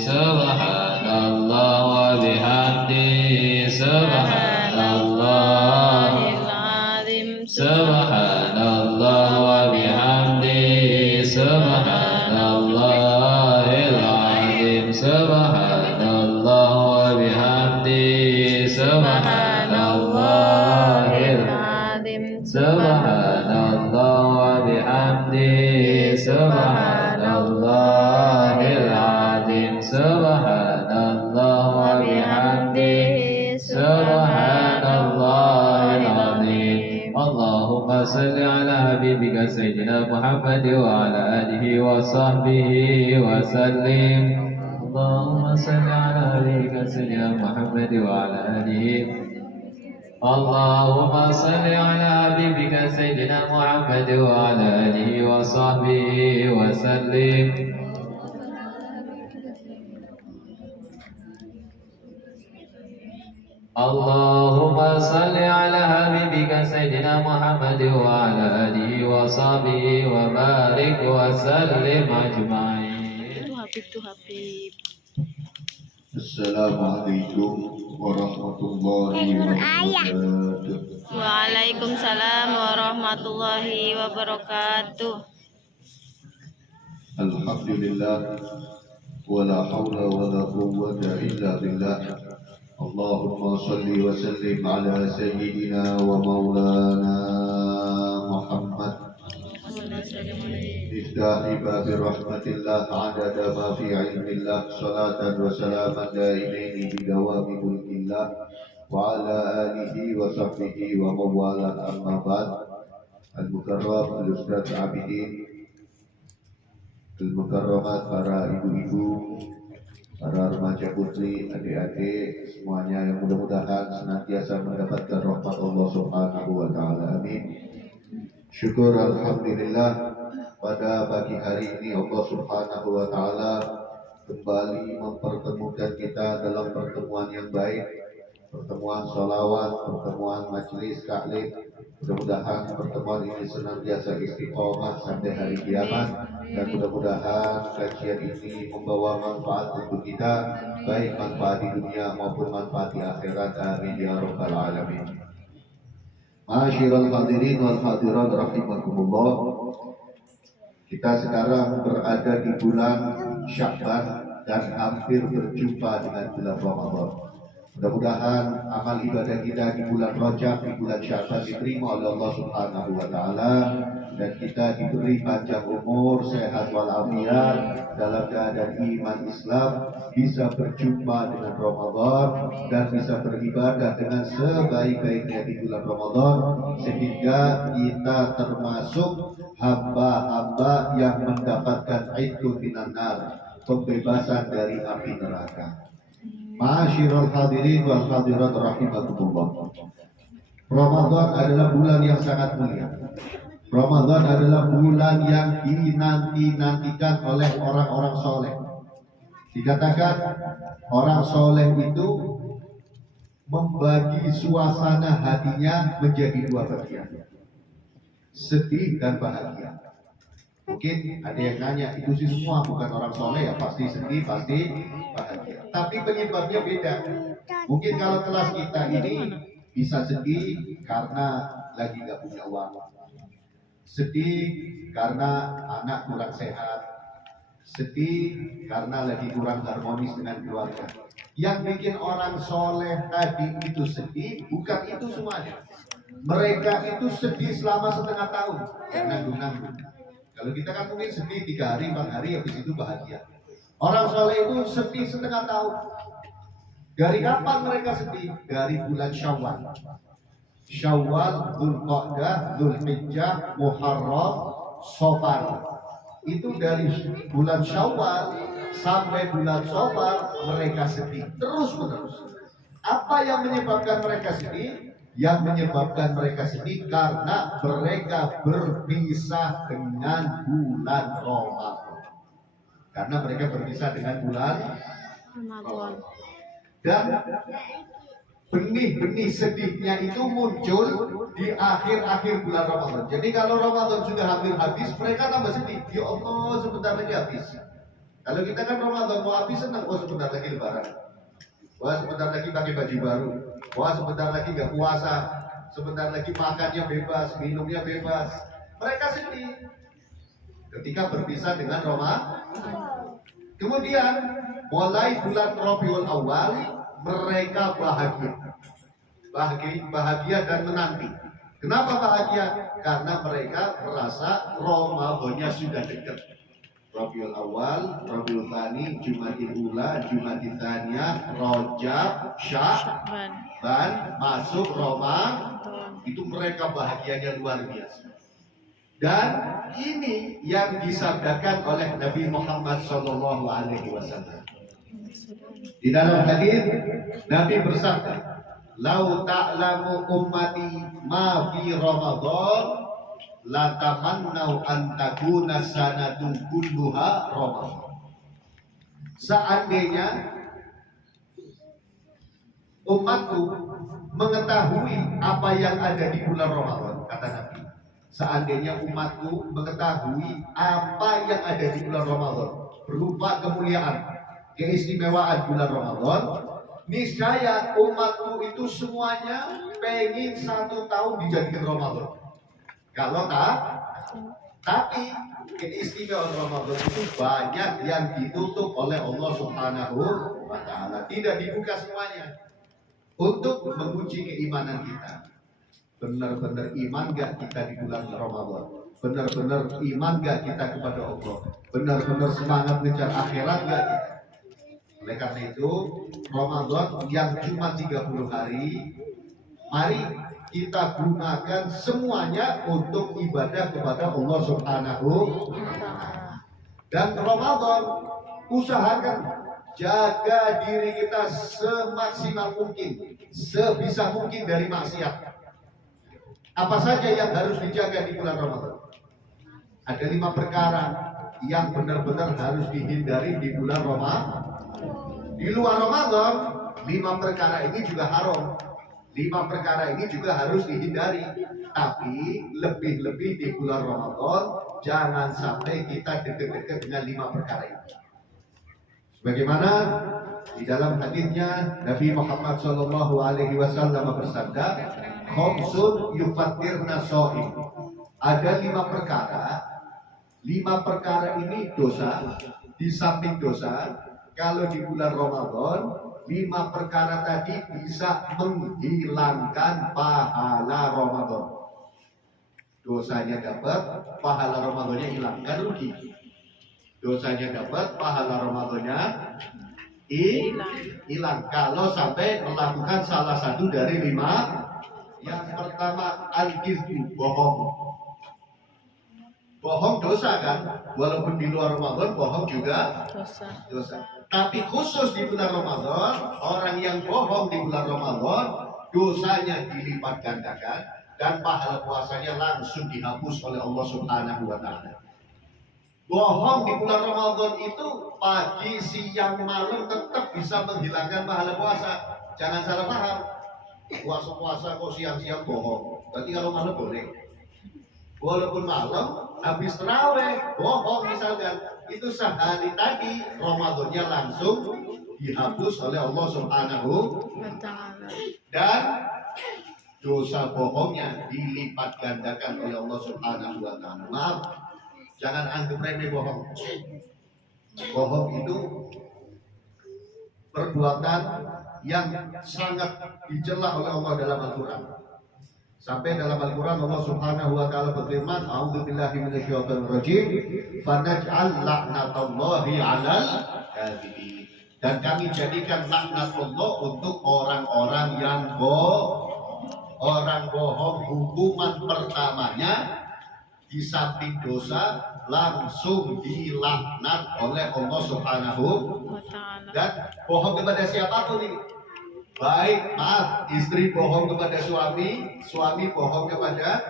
Subhanallah wa bihamdi. Subhanallahil azim. Subhanallah wa bihamdi. Subhanallahil azim. Subhanallah wa bihamdi. Subhanallahil azim. Subhanallah wa bihamdi. Subhanallahil azim. Subhanallah wa bihamdi. Subhanallahil azim. Allahumma salli ala habibika sayyidina Muhammad wa ala alihi wa sahbihi wa sallim. Allahumma salli ala habibika sayyidina Muhammad wa ala alihi. Allahumma salli ala habibika sayyidina Muhammad wa ala alihi wa sahbihi wa sallim. Allahumma salli ala habibika sayyidina Muhammad wa ala alihi wa sahbihi wa barik wa sallim ajma'in. Itu Habib. Assalamualaikum warahmatullahi wabarakatuh. Waalaikumsalam warahmatullahi wabarakatuh. Alhamdulillah wala haula wala quwwata illa billah. Allahumma salli wa sallim ala sayyidina wa maulana Muhammad. Iftahi babi rahmatillah adada ma fi ilmillah. Salatan wa salaman daimaini bidawami mulkillah wa ala alihi wa sahbihi wa mawalah. Amma ba'd. Al-Mukarram Al-Ustaz Abidin, Al-Mukarramat, para ibu-ibu, para remaja putri, adik-adik semuanya yang mudah-mudahan senantiasa mendapatkan rahmat Allah Subhanahu wa taala. Amin. Syukur alhamdulillah, pada pagi hari ini Allah Subhanahu wa taala kembali mempertemukan kita dalam pertemuan yang baik, pertemuan sholawat, pertemuan majelis taklim. Mudah-mudahan pertemuan ini senantiasa istiqomah sampai hari kiamat, dan mudah-mudahan kajian ini membawa manfaat untuk kita, baik manfaat di dunia maupun manfaat di akhirat. Amin ya rabbal alamin. Ma'asyiral hadirin wal hadirat rahimakumullah. Kita sekarang berada di bulan Sya'ban dan hampir berjumpa dengan bulan Ramadan. Mudah-mudahan amal ibadah kita di bulan Rajab, di bulan Sya'ban diterima oleh Allah Subhanahu wa taala, dan kita diberi panjang umur, sehat walafiat, dalam keadaan iman Islam, bisa berjumpa dengan Ramadan dan bisa beribadah dengan sebaik-baiknya di bulan Ramadan, sehingga kita termasuk hamba-hamba yang mendapatkan itu minan-nar, pembebasan dari api neraka. Ma'asyiral hadirin wal hadirat rahimakumullah. Ramadan adalah bulan yang sangat mulia. Ramadan adalah bulan yang dinanti-nantikan oleh orang-orang soleh. Dikatakan orang soleh itu membagi suasana hatinya menjadi dua bagian, sedih dan bahagia. Mungkin ada yang nanya, itu sih semua bukan orang soleh ya, pasti sedih, pasti bahagia. Tapi penyebabnya beda. Mungkin kalau kelas kita ini bisa sedih karena lagi nggak punya uang, sedih karena anak kurang sehat, sedih karena lagi kurang harmonis dengan keluarga. Yang bikin orang soleh tadi itu sedih, bukan itu semuanya. Mereka itu sedih selama setengah tahun, yang nanggung-nanggung. Kalau kita kan mungkin sedih 3 hari, 4 hari, habis itu bahagia. Orang soleh itu sedih setengah tahun. Dari kapan mereka sedih? Dari bulan Syawal. Syawal, Dzulqa'dah, Dzulhijjah, Muharram, Safar. Itu dari bulan Syawal sampai bulan Safar mereka sedih terus-menerus. Apa yang menyebabkan mereka sedih? Yang menyebabkan mereka sedih karena mereka berpisah dengan bulan Ramadan. Karena mereka berpisah dengan bulan Ramadan. Dan benih-benih sedihnya itu muncul di akhir-akhir bulan Ramadan. Jadi kalau Ramadan sudah hampir habis, mereka tambah sedih. Ya Allah, sebentar lagi habis. Kalau kita kan Ramadan mau habis senang, oh sebentar lagi lebaran. Wah sebentar lagi pakai baju baru. Wah sebentar lagi nggak puasa. Sebentar lagi makannya bebas, minumnya bebas. Mereka sedih ketika berpisah dengan Ramadan. Kemudian mulai bulan Rabiul Awal mereka bahagia dan menanti. Kenapa bahagia? Karena mereka merasa Ramadannya sudah dekat. Rabiul Awal, Rabiul Tsani, Jumadil Ula, Jumadil Tsaniyah, Rajab, Sya'ban, masuk Ramadan. Itu mereka bahagianya luar biasa. Dan ini yang disabdakan oleh Nabi Muhammad SAW. Di dalam hadis Nabi bersabda, "Lau ta'lamu ummati ma fi Ramadan, la tamannau an takuna sanatun kulluha Ramadan." Seandainya umatku mengetahui apa yang ada di bulan Ramadan, kata Nabi. Seandainya umatku mengetahui apa yang ada di bulan Ramadan berupa kemuliaan, keistimewaan bulan Ramadan, niscaya umatku itu semuanya pengen 1 tahun dijadikan Ramadan. Kalau tak, tapi keistimewaan Ramadan itu banyak yang ditutup oleh Allah Subhanahu wa Ta'ala, tidak dibuka semuanya untuk menguji keimanan kita. Benar-benar iman gak kita di bulan Ramadan? Benar-benar iman gak kita kepada Allah? Benar-benar semangat ngejar akhirat gak kita? Oleh karena itu, Ramadan yang cuma 30 hari, mari kita gunakan semuanya untuk ibadah kepada Allah Subhanahu wa Ta'ala. Dan Ramadan, usahakan jaga diri kita semaksimal mungkin, sebisa mungkin dari maksiat. Apa saja yang harus dijaga di bulan Ramadan? Ada 5 perkara yang benar-benar harus dihindari di bulan Ramadan. Di luar Ramadan, 5 perkara ini juga haram. 5 perkara ini juga harus dihindari. Tapi lebih-lebih di bulan Ramadan, jangan sampai kita dekat-dekat dengan 5 perkara ini. Bagaimana di dalam hadisnya Nabi Muhammad SAW bersabda, "Khamsun yufattirna shaim." Ada 5 perkara. 5 perkara ini dosa. Di samping dosa, kalau di bulan Ramadan, 5 perkara tadi bisa menghilangkan pahala Ramadan. Dosanya dapat, pahala Ramadannya hilang, kan rugi. Dosanya dapat, pahala Ramadannya hilang kalau sampai melakukan salah satu dari 5. Yang pertama, al-kizbu, bohong. Bohong dosa kan? Walaupun di luar Ramadan, bohong juga dosa. Tapi khusus di bulan Ramadan, orang yang bohong di bulan Ramadan, dosanya dilipat gandakan dan pahala puasanya langsung dihapus oleh Allah Subhanahu wa Ta'ala. Bohong di bulan Ramadan itu pagi, siang, malam tetap bisa menghilangkan pahala puasa. Jangan salah paham. Puasa-puasa kok siang-siang bohong. Berarti kalau malam boleh. Walaupun malam habis tarawih bohong misalkan, itu sehari tadi Ramadannya langsung dihapus oleh Allah Subhanahu wa Ta'ala. Dan dosa bohongnya dilipat gandakan oleh Allah Subhanahu wa Ta'ala. Maaf, jangan anggap remeh bohong. Bohong itu perbuatan yang sangat dicela oleh Allah dalam Al-Quran. Sampai dalam Al-Quran Allah Subhanahu wa Ta'ala berfirman, "A'udzubillahi minasyaitonir rajim, fanaj'al la'natallahi 'alal kadhibin." Dan kami jadikan laknat Allah untuk orang-orang yang orang bohong. Hukuman pertamanya di samping dosa langsung dilaknat oleh Allah Subhanahu wa Ta'ala. Dan bohong kepada siapapun ini, baik, maaf, istri bohong kepada suami, suami bohong kepada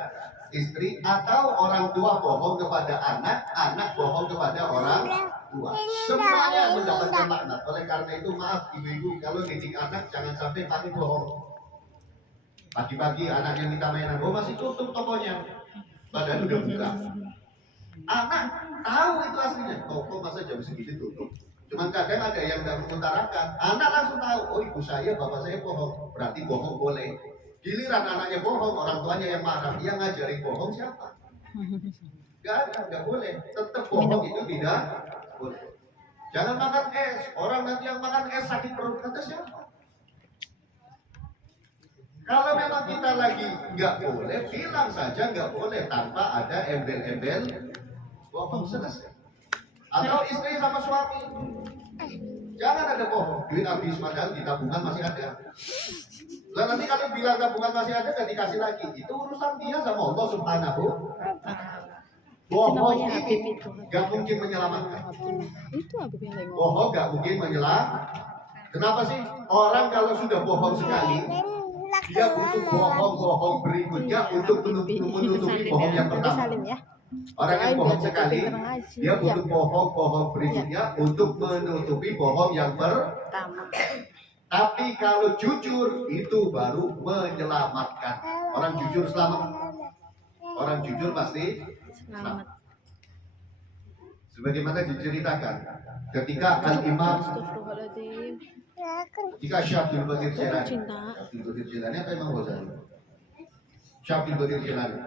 istri, atau orang tua bohong kepada anak, anak bohong kepada orang tua, semuanya mendapatkan laknat. Oleh karena itu, maaf ibu-ibu, kalau didik anak jangan sampai pakai bohong. Pagi-pagi anaknya minta mainan, oh masih tutup tokonya, padahal udah buka. Anak tahu itu aslinya. Toko masa jam segini tutup. Cuman kadang ada yang nggak mengutarakan. Anak langsung tahu, oh ibu saya, bapak saya bohong. Berarti bohong boleh. Giliran anaknya bohong, orang tuanya yang marah. Yang ngajarin bohong siapa? Gak ada, nggak boleh. Tetap bohong itu tidak boleh. Jangan makan es. Orang nanti yang makan es sakit perut, kata siapa? Kalau memang kita lagi nggak boleh, bilang saja nggak boleh tanpa ada embel-embel bohong, selesai. Atau istri sama suami, jangan ada bohong. Duit habis padahal di tabungan masih ada. Lah nanti kalau bilang tabungan masih ada, gak dikasih lagi. Itu urusan dia sama Allah Subhanahu. Bohong ini gak mungkin menyelamatkan. Bohong gak mungkin menyelamatkan. Kenapa sih? Orang kalau sudah bohong sekali, dia butuh bohong-bohong berikutnya untuk menutupi bohong yang pertama. Orang yang bohong sekali, dia butuh bohong-bohong berikutnya untuk menutupi bohong yang pertama. Tapi kalau jujur, itu baru menyelamatkan. Orang jujur selamat. Orang jujur pasti selamat. Sebagaimana diceritakan, ketika Al-Imam, ketika Syabdul Qadir Jilani, Syabdul Qadir Jilani apa Imam Ghazali? Syabdul Qadir Jilani.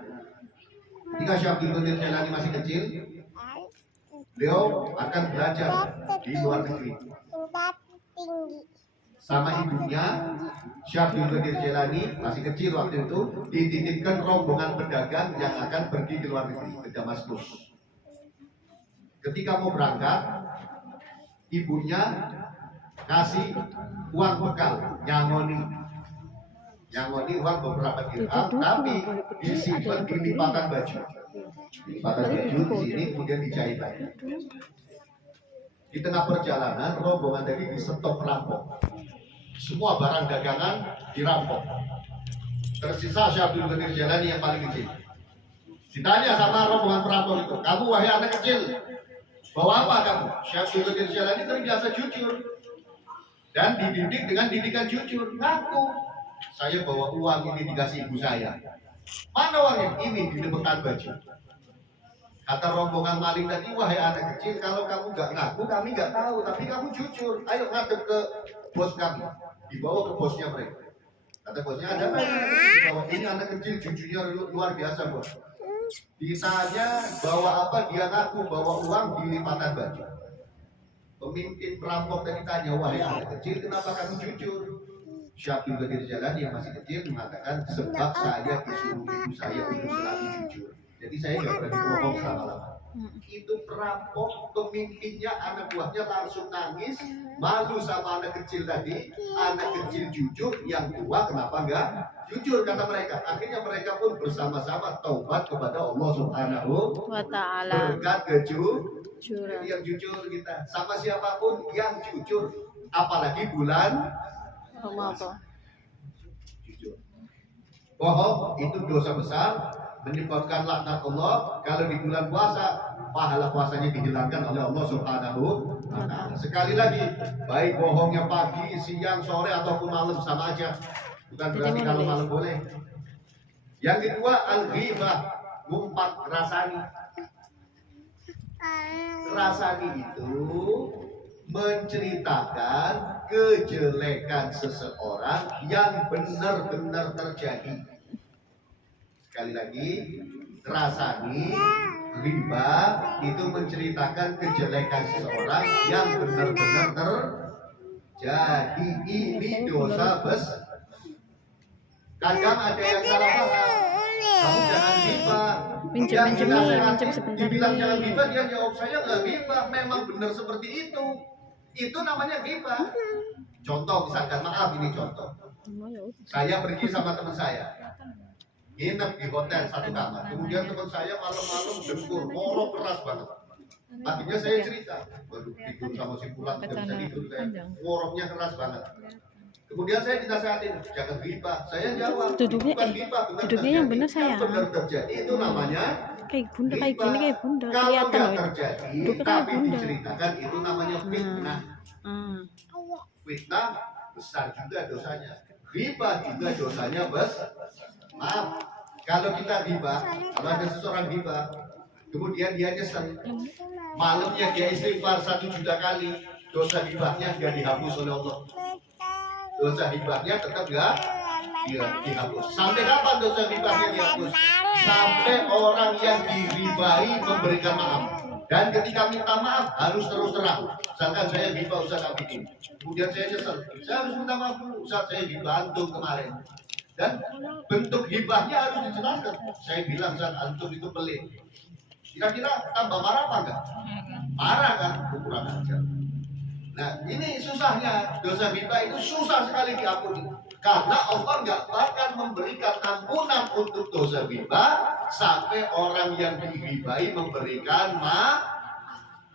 Ketika Syabdul Qadir Jilani masih kecil, beliau akan belajar di luar negeri. Sama ibunya, Syabdul Qadir Jilani masih kecil waktu itu, dititipkan rombongan pedagang yang akan pergi ke luar negeri, ke Damaskus. Ketika mau berangkat, ibunya kasih uang bekal, nyangoni uang beberapa dirham, tapi disimpan di lipatan baju. Lipatan baju di sini kemudian dijahit lagi. Di tengah perjalanan, rombongan tadi disetop perampok. Semua barang dagangan dirampok. Tersisa Syabdul Qadir Jilani yang paling kecil. Ditanya sama rombongan perampok itu, kamu wahai anak kecil, bawa apa kamu? Syabdul Qadir Jilani terbiasa jujur dan dididik dengan didikan jujur. Ngaku, saya bawa uang ini dikasih ibu saya. Mana uangnya? Ini di depan baju. Kata rombongan maling tadi, wahai anak kecil, kalau kamu nggak ngaku, kami nggak tahu. Tapi kamu jujur, ayo ngadep ke bos kami. Dibawa ke bosnya mereka. Kata bosnya, ada apa? Dibawa, ini anak kecil jujurnya luar biasa bos. Ditanya bawa apa, dia ngaku bawa uang di lipatan baju. Pemimpin perampok tadi tanya, wahai anak kecil, kenapa kamu jujur? Syabdul Qadir Jilani yang masih kecil mengatakan, sebab saya disuruh ibu saya untuk selalu jujur. Jadi saya nggak berani bohong selama-lama. Itu perampok, pemimpinnya, anak buahnya langsung nangis, malu sama anak kecil tadi. Anak kecil jujur, yang tua kenapa nggak jujur, kata mereka. Akhirnya mereka pun bersama-sama taubat kepada Allah Subhanahu wa Ta'ala. Berkat kejujuran. Jadi yang jujur kita sama siapapun yang jujur, apalagi bulan Ramadan. Jujur. Bohong itu dosa besar, menyebabkan laknat Allah. Kalau di bulan puasa, pahala puasanya dihilangkan oleh Allah Subhanahu wa Ta'ala. Sekali lagi, baik bohongnya pagi, siang, sore ataupun malam sama aja. Bukan berarti kalau malam boleh. Yang kedua, al-ghibah, ngumpat, rasani. Rasani itu menceritakan kejelekan seseorang yang benar-benar terjadi. Sekali lagi, rasani, riba itu menceritakan kejelekan seseorang yang benar-benar terjadi. Ini dosa besar. Kadang ada yang salah paham. Kamu jangan riba. Minjem sebentar. Dibilang jangan riba, dia jawab saya nggak riba. Memang benar seperti itu. Itu namanya riba. Contoh misalkan, maaf ini contoh. Saya pergi sama teman saya. Nginep di hotel satu kamar. Kemudian teman saya malam-malam dengkur, ngorok keras banget. Akhirnya saya cerita, baru tidur sama si pulang, nggak bisa tidur, saya ngoroknya keras banget. Kemudian saya dinasihatin, jangan riba. Saya jawab, bukan riba, duduknya yang benar saya. Benar terjadi, itu namanya kayak bunda, kayak gini, kayak bunda. Kalau Kelihatan nggak loh. terjadi, Duduknya kayak tapi bunda. diceritakan, itu namanya fitnah. Fitnah besar juga dosanya. Riba juga dosanya besar. Maaf, kalau kita riba, kalau ada seseorang riba, kemudian dia nyesel, malamnya dia istighfar 1 juta kali, dosa hibahnya nggak dihapus oleh Allah. Dosa hibahnya tetap nggak dihapus. Sampai kapan dosa hibahnya dihapus? Sampai orang yang diribai memberikan maaf. Dan ketika minta maaf harus terus terang. Misalkan saya hibah Ustaz Abikin, kemudian saya nyesel, saya harus minta maaf dulu, Ustaz saya hibah antum kemarin. Dan bentuk hibahnya harus dijelaskan. Saya bilang Ustaz antum itu pelit. Kira-kira tambah marah apa enggak? Marah kan? Kurang ajar. Nah ini susahnya, dosa hibah itu susah sekali diampuni. Karena Allah nggak bakal memberikan ampunan untuk dosa hibah sampai orang yang dihibahi memberikan maaf.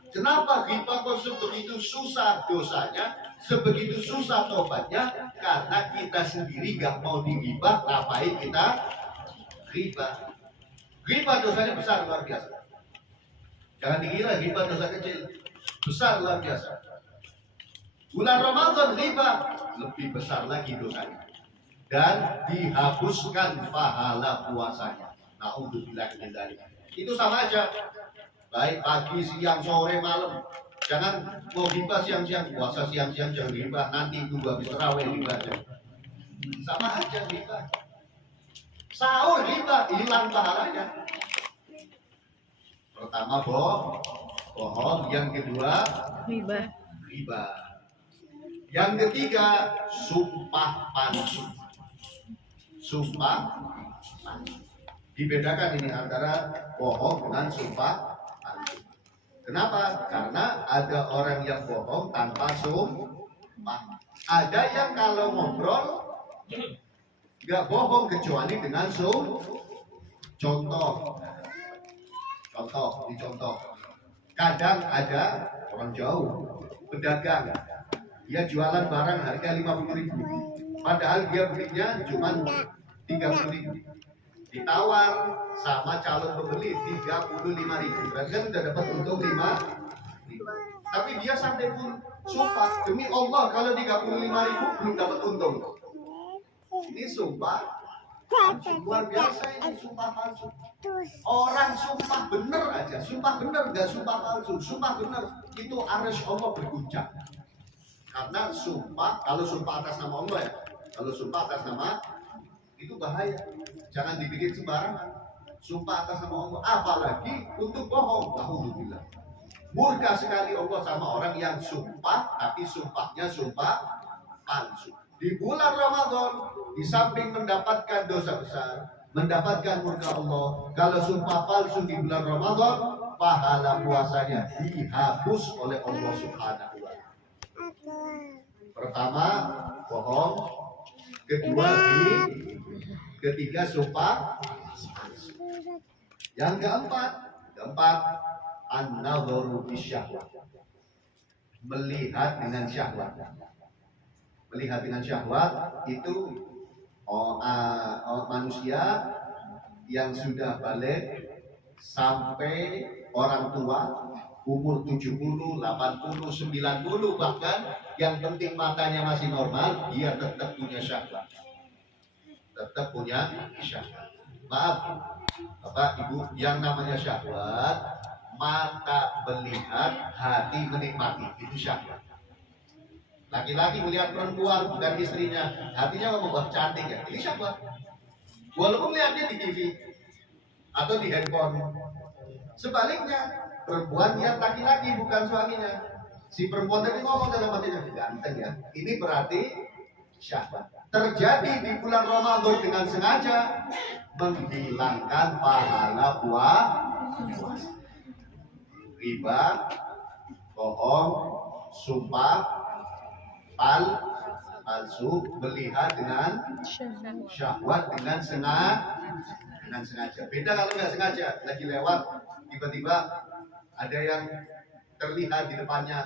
Kenapa hibah kok sebegitu susah dosanya, sebegitu susah tobatnya? Karena kita sendiri nggak mau dihibah, ngapain kita hibah? Hibah dosanya besar luar biasa. Jangan dikira hibah dosa kecil, besar luar biasa. Bulan Ramadan riba lebih besar lagi dosanya dan dihapuskan pahala puasanya. Naudzubillah min dzalik. Itu sama aja. Baik pagi, siang, sore, malam. Jangan mau riba siang-siang, puasa siang-siang jangan riba. Nanti tunggu habis tarawih riba aja. Sama aja riba. Sahur riba, hilang pahalanya. Pertama bohong, yang kedua riba. Yang ketiga, sumpah palsu. Sumpah palsu. Dibedakan ini antara bohong dengan sumpah palsu. Kenapa? Karena ada orang yang bohong tanpa sumpah. Ada yang kalau ngobrol nggak bohong kecuali dengan contoh. Dicontoh. Kadang ada orang jauh, pedagang. Dia jualan barang harga 50.000, padahal dia belinya cuma 30.000. Ditawar sama calon pembeli 35.000, berarti kan sudah dapat untung 5.000. Tapi dia sampai pun sumpah, demi Allah kalau 35.000 belum dapat untung. Ini sumpah luar biasa, ini sumpah palsu. Orang sumpah bener aja, sumpah bener nggak sumpah palsu, sumpah bener itu arsy Allah berguncang. Karena sumpah, kalau sumpah atas nama Allah ya, kalau sumpah atas nama itu bahaya, jangan dibikin sembarangan. Sumpah atas nama Allah, apalagi untuk bohong, alhamdulillah. Murka sekali Allah sama orang yang sumpah, tapi sumpahnya sumpah palsu. Di bulan Ramadan, di samping mendapatkan dosa besar, mendapatkan murka Allah, kalau sumpah palsu di bulan Ramadan, pahala puasanya dihapus oleh Allah Subhanahu wa Ta'ala. Pertama bohong, kedua ketiga sumpah. Yang keempat an-nadharu bisyahwat, melihat dengan syahwat. Melihat dengan syahwat itu manusia yang sudah balik sampai orang tua umur 70, 80, 90 bahkan, yang penting matanya masih normal, dia tetap punya syahwat. Tetap punya syahwat. Maaf, Bapak Ibu, yang namanya syahwat, mata melihat, hati menikmati, itu syahwat. Laki-laki melihat perempuan bukan istrinya, hatinya ngomong wah cantik ya, ini syahwat. Walaupun lihatnya di TV atau di handphone. Sebaliknya, perempuan lihat laki-laki bukan suaminya. Si perempuan tadi ngomong dalam hatinya ganteng ya. Ini berarti syahwat. Terjadi di bulan Ramadan dengan sengaja menghilangkan pahala puasa. Riba, bohong, sumpah palsu, melihat dengan syahwat dengan sengaja. Beda kalau nggak sengaja, lagi lewat tiba-tiba ada yang terlihat di depannya,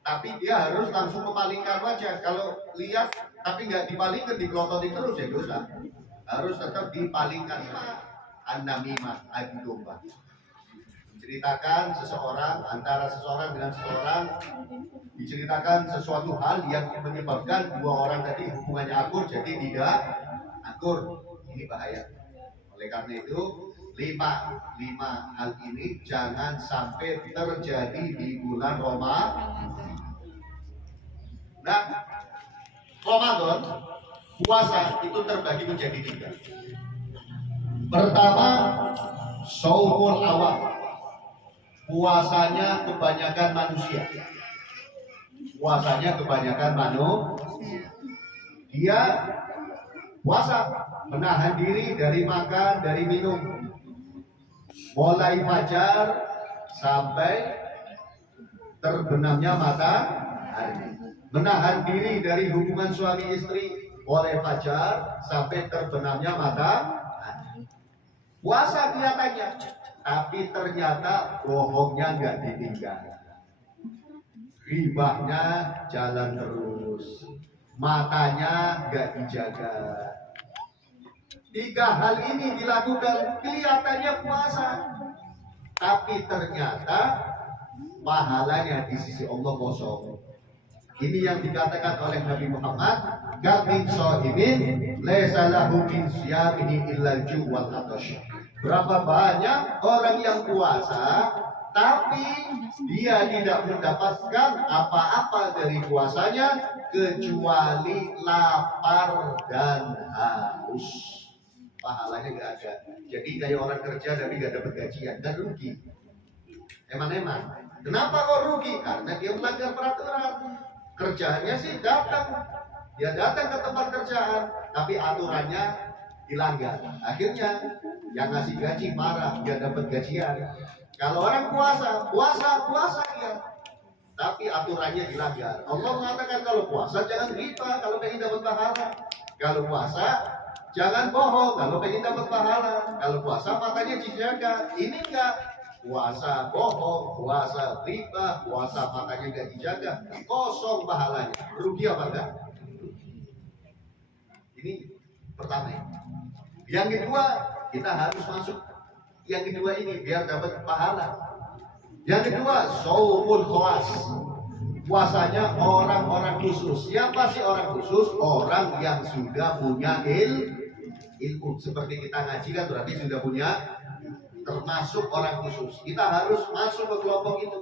tapi dia harus langsung memalingkan wajah. Kalau lihat tapi nggak dipalingkan, dipelototin terus ya dosa. Harus tetap dipalingkan. An-namimah, adu domba. Menceritakan seseorang, antara seseorang dengan seseorang, diceritakan sesuatu hal yang menyebabkan dua orang tadi hubungannya akur jadi tidak akur. Ini bahaya. Oleh karena itu lima hal ini jangan sampai terjadi di bulan Ramadan. Nah, Ramadan puasa itu terbagi menjadi 3. Pertama, shaumul awam, puasanya kebanyakan manusia. Puasanya kebanyakan manusia. Dia puasa menahan diri dari makan, dari minum, mulai fajar sampai terbenamnya matahari. Menahan diri dari hubungan suami istri mulai fajar sampai terbenamnya matahari. Puasa kelihatannya, tapi ternyata bohongnya nggak ditinggal. Ribahnya jalan terus, matanya nggak dijaga. 3 hal ini dilakukan, kelihatannya puasa, tapi ternyata pahalanya di sisi Allah kosong. Ini yang dikatakan oleh Nabi Muhammad, "Gamin sha'imin laisa lahu min siyamihi illa al-ju' wal 'atash." Berapa banyak orang yang puasa tapi dia tidak mendapatkan apa-apa dari puasanya kecuali lapar dan haus. Pahalanya nggak ada. Jadi kayak orang kerja tapi nggak dapat gajian, dan rugi. Emang. Kenapa kok rugi? Karena dia melanggar peraturan. Kerjanya sih datang, dia datang ke tempat kerjaan, tapi aturannya dilanggar. Akhirnya yang ngasih gaji marah, dia dapat gajian. Kalau orang puasa dia, tapi aturannya dilanggar. Allah mengatakan kalau puasa jangan riba kalau pengen dapat pahala. Kalau puasa jangan bohong kalau pengen dapat pahala. Kalau puasa makanya dijaga. Ini enggak. Puasa bohong, puasa riba, puasa makanya enggak dijaga. Kosong pahalanya. Rugi apa enggak? Ini pertama. Yang kedua, kita harus masuk yang kedua ini biar dapat pahala. Yang kedua, shaumul khawas, puasanya orang-orang khusus. Siapa sih orang khusus? Orang yang sudah punya ilmu. Seperti kita ngaji kan berarti sudah punya, termasuk orang khusus. Kita harus masuk ke kelompok itu.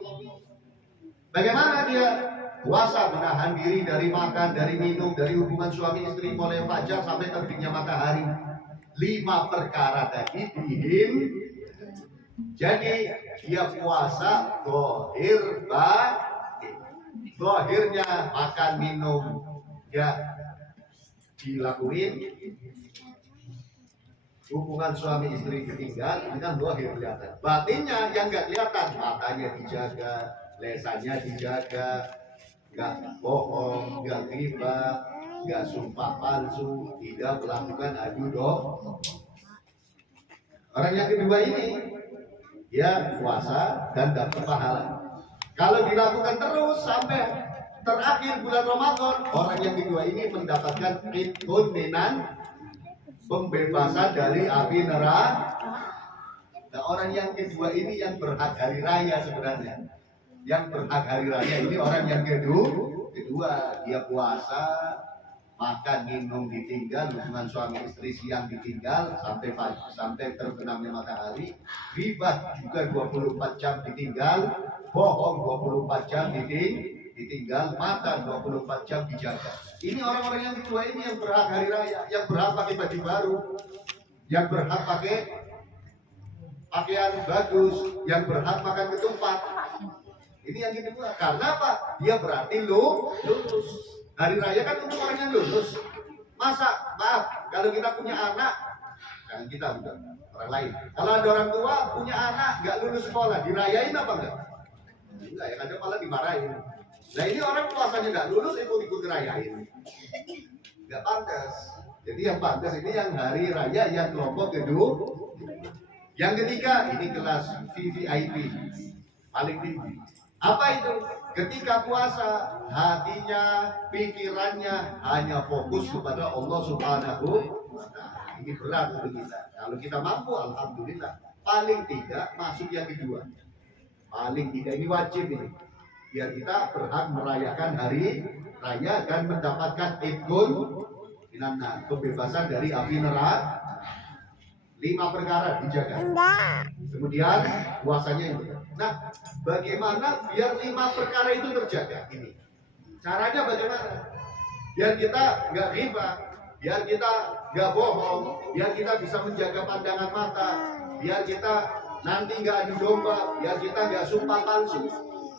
Bagaimana dia? Puasa menahan diri dari makan, dari minum, dari hubungan suami istri mulai fajar sampai terbitnya matahari. 5 perkara tadi dihim. Jadi dia puasa zahir batin. Zahirnya makan minum ya dilakuin, hubungan suami istri ditinggal, ini kan zahir kelihatan. Batinnya yang nggak kelihatan, matanya dijaga, lesannya dijaga, nggak bohong, nggak riba, nggak sumpah palsu, tidak melakukan adu domba. Orang yang kedua ini dia puasa dan dapat pahala. Kalau dilakukan terus sampai terakhir bulan Ramadan, orang yang kedua ini mendapatkan itqun minan, pembebasan dari api neraka. Nah, orang yang kedua ini yang berhak hari raya sebenarnya. Yang berhak hari raya ini orang yang kedua, dia puasa, makan minum ditinggal, hubungan suami istri siang ditinggal sampai pagi, sampai terbenamnya matahari. Riba juga 24 jam ditinggal, bohong 24 jam ditinggal, makan 24 jam dijaga. Ini orang-orang yang kedua ini yang berhak hari raya, yang berhak pakai baju baru, yang berhak pakai pakaian bagus, yang berhak makan ketupat. Ini yang kedua. Karena apa? Dia berarti lulus. Hari raya kan untuk orang yang lulus. Masa, maaf, kalau kita punya anak, jangan kita bukan orang lain. Kalau ada orang tua punya anak nggak lulus sekolah, dirayain apa enggak? Enggak, yang ada malah dimarahin. Nah ini orang puasanya nggak lulus, ikut dirayain. Nggak pantas. Jadi yang pantas ini yang hari raya, yang kelompok kedua. Yang ketiga, ini kelas VVIP, paling tinggi. Apa itu? Ketika puasa, hatinya, pikirannya hanya fokus kepada Allah Subhanahu wa Ta'ala. Ini berat untuk kita. Kalau kita mampu, alhamdulillah. Paling tidak masuk yang kedua. Paling tidak, ini wajib ini. Biar kita berhak merayakan hari raya dan mendapatkan itqun minan nar, kebebasan dari api neraka. 5 perkara dijaga. Kemudian puasanya itu. Nah, bagaimana biar 5 perkara itu terjaga? Ini caranya bagaimana? Biar kita nggak riba, biar kita nggak bohong, biar kita bisa menjaga pandangan mata, biar kita nanti nggak adu domba, biar kita nggak sumpah palsu.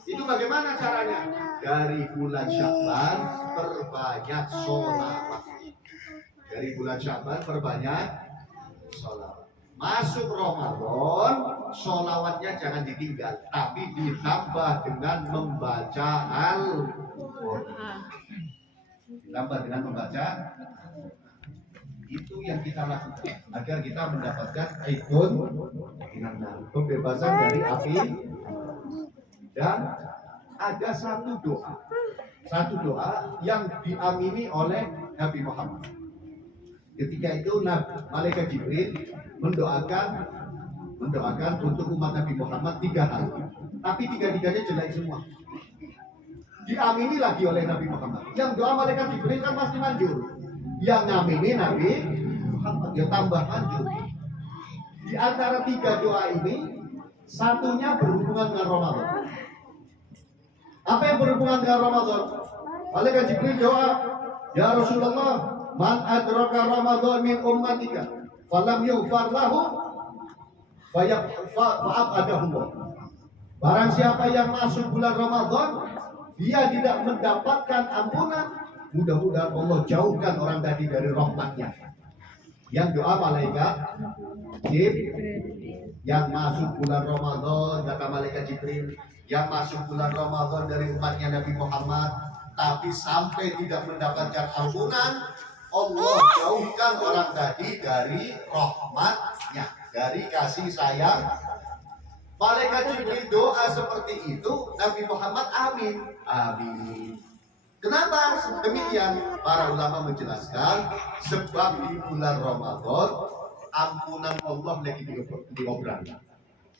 Itu bagaimana caranya? Dari bulan Sya'ban perbanyak sholawat. Dari bulan Sya'ban perbanyak sholawat. Masuk Ramadan, sholawatnya jangan ditinggal, tapi ditambah dengan membaca Al-Quran. Ditambah dengan membaca, itu yang kita lakukan agar kita mendapatkan ikun pembebasan dari api. Dan ada satu doa yang diamini oleh Nabi Muhammad. Ketika itu malaikat Jibril mendoakan untuk umat Nabi Muhammad 3 hal, tapi 3-tiganya jelek semua. Diamini lagi oleh Nabi Muhammad. Yang doa malaikat Jibril kan pasti manjur. Yang ngamini Nabi Muhammad, ya tambah manjur. Di antara 3 doa ini, satunya berhubungan dengan Ramadan. Apa yang berhubungan dengan Ramadan? Malaikat Jibril doa, ya Rasulullah, man adraka Ramadan min ummatika falam yughfar lahu fa'abadahullah. Barang siapa yang masuk bulan Ramadan, dia tidak mendapatkan ampunan, mudah-mudahan Allah jauhkan orang tadi dari rahmatnya. Yang doa malaikat Jibril. Yang masuk bulan Ramadan, kata malaikat Jibril, yang masuk bulan Ramadan dari umatnya Nabi Muhammad, tapi sampai tidak mendapatkan ampunan, Allah jauhkan orang tadi dari rahmatnya, dari kasih sayang. Malaikat Jibril doa seperti itu, Nabi Muhammad amin. Amin. Kenapa demikian? Para ulama menjelaskan, sebab di bulan Ramadan ampunan Allah lagi diobrol.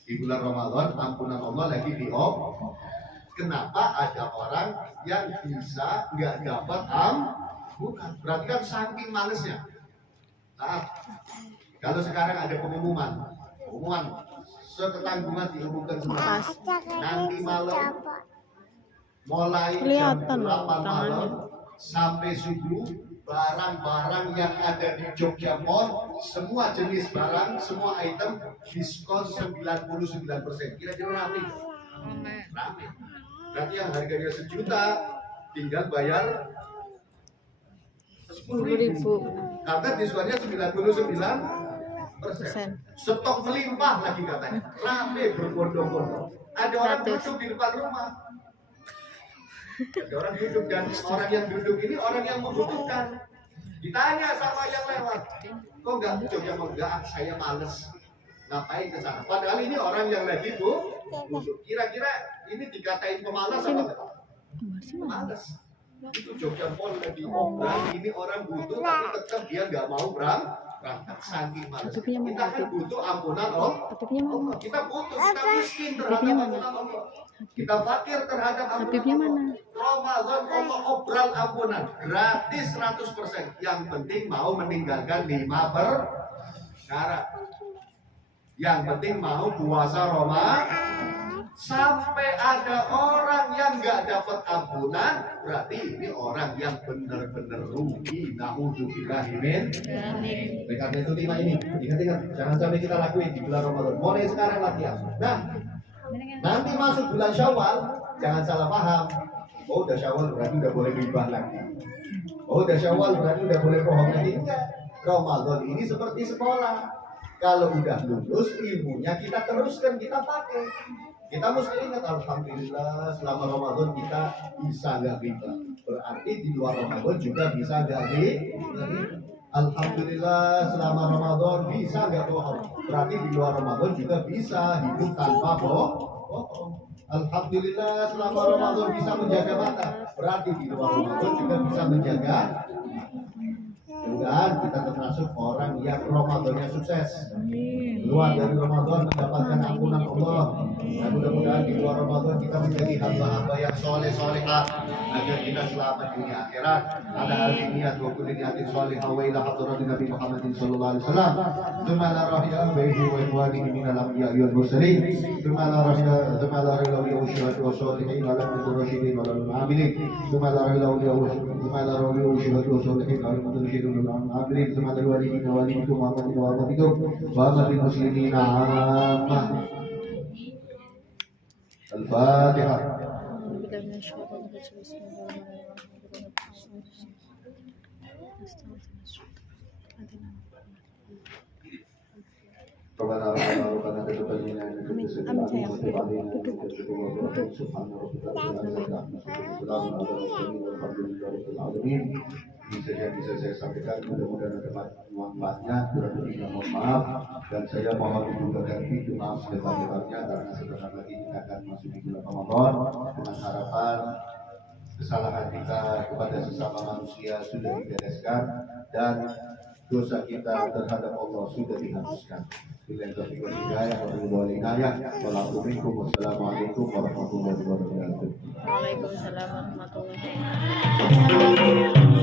Di bulan Ramadan ampunan Allah lagi diobrol. Kenapa ada orang yang bisa nggak dapat ampunan? Berarti kan saking malesnya. Nah, kalau sekarang ada pengumuman setetanggungan diumumkan semua. Nanti malam mulai jam 8 malam sampai subuh, barang-barang yang ada di Jogja Mall, semua jenis barang, semua item diskon 99%. Kira-kira rame. Berarti yang harganya 1 juta tinggal bayar 10.000. Karena diskonnya 99%. Stok melimpah lagi katanya. Rame berbondong-bondong. Ada orang duduk di depan rumah. Ada orang duduk, dan orang yang duduk ini orang yang membutuhkan. Ditanya sama yang lewat, kok nggak Jogja mau? Enggak, saya males. Ngapain ke sana? Padahal ini orang yang lagi duduk. Kira-kira ini dikatain pemalas apa enggak? Pemalas. Itu Jogja Mall lagi obral, ini orang butuh tapi tetap dia nggak mau berangkat. Saking malas. Kita kan butuh ampunan Allah. Kita butuh, kita miskin terhadap ampunan Allah. Kita fakir terhadap ampunan Allah. Ramadan Allah obral ampunan gratis 100%. Yang penting mau meninggalkan 5 perkara. Yang penting mau puasa Ramadan. Sampai ada orang yang nggak dapat ampunan, berarti ini orang yang benar-benar rugi. Na'udzubillahimin. Oleh karena itu 5 ini, ingat-ingat, jangan sampai kita lakuin di bulan Ramadan. Mulai sekarang latihan. Nah, nanti masuk bulan Syawal, jangan salah paham. Oh, udah Syawal berarti udah boleh ribah lagi. Oh, udah Syawal berarti udah boleh bohong lagi. Enggak. Ramadan ini seperti sekolah. Kalau udah lulus, ilmunya kita teruskan, kita pakai. Kita mesti ingat, alhamdulillah selama Ramadan kita bisa nggak riba. Berarti di luar Ramadan juga bisa nggak riba. Alhamdulillah selama Ramadan bisa nggak bohong. Berarti di luar Ramadan juga bisa hidup tanpa bohong. Alhamdulillah selama Ramadan bisa menjaga mata. Berarti di luar Ramadan juga bisa menjaga. mudah-mudahan kita termasuk orang yang Ramadannya sukses. Amin. Keluar dari Ramadan mendapatkan ampunan Allah. Dan mudah-mudahan di luar Ramadan kita menjadi hamba-hamba yang soleh-solehah agar kita selamat dunia akhirat. Ada hati niat wa kulli niatin solehah wa ila hadratin Nabi Muhammadin sallallahu alaihi wasallam. Tsumma la rahiya baihi wa ikhwanihi min al-anbiya wal mursalin. Tsumma la rahiya wa syuhada wa sholihin wa lam yurshidin wa lam amilin. Tsumma la rahiya wa syuhada wa sholihin wa lam yurshidin wa lam amilin. Tsumma la walidina walidikum wa amatikum wa amatikum wa amatil muslimina ammah. Al-Fatihah. Rabbana rabbana taqabbal bisa saya sampaikan, mudah-mudahan ada manfaatnya. Kurang lebihnya mohon maaf, dan saya mohon juga ganti maaf sebesar-besarnya karena sebentar lagi kita akan masuk di bulan Ramadan dengan harapan kesalahan kita kepada sesama manusia sudah dibereskan dan dosa kita terhadap Allah sudah dihapuskan. Wassalamualaikum warahmatullahi wabarakatuh. Waalaikumsalam warahmatullahi wabarakatuh.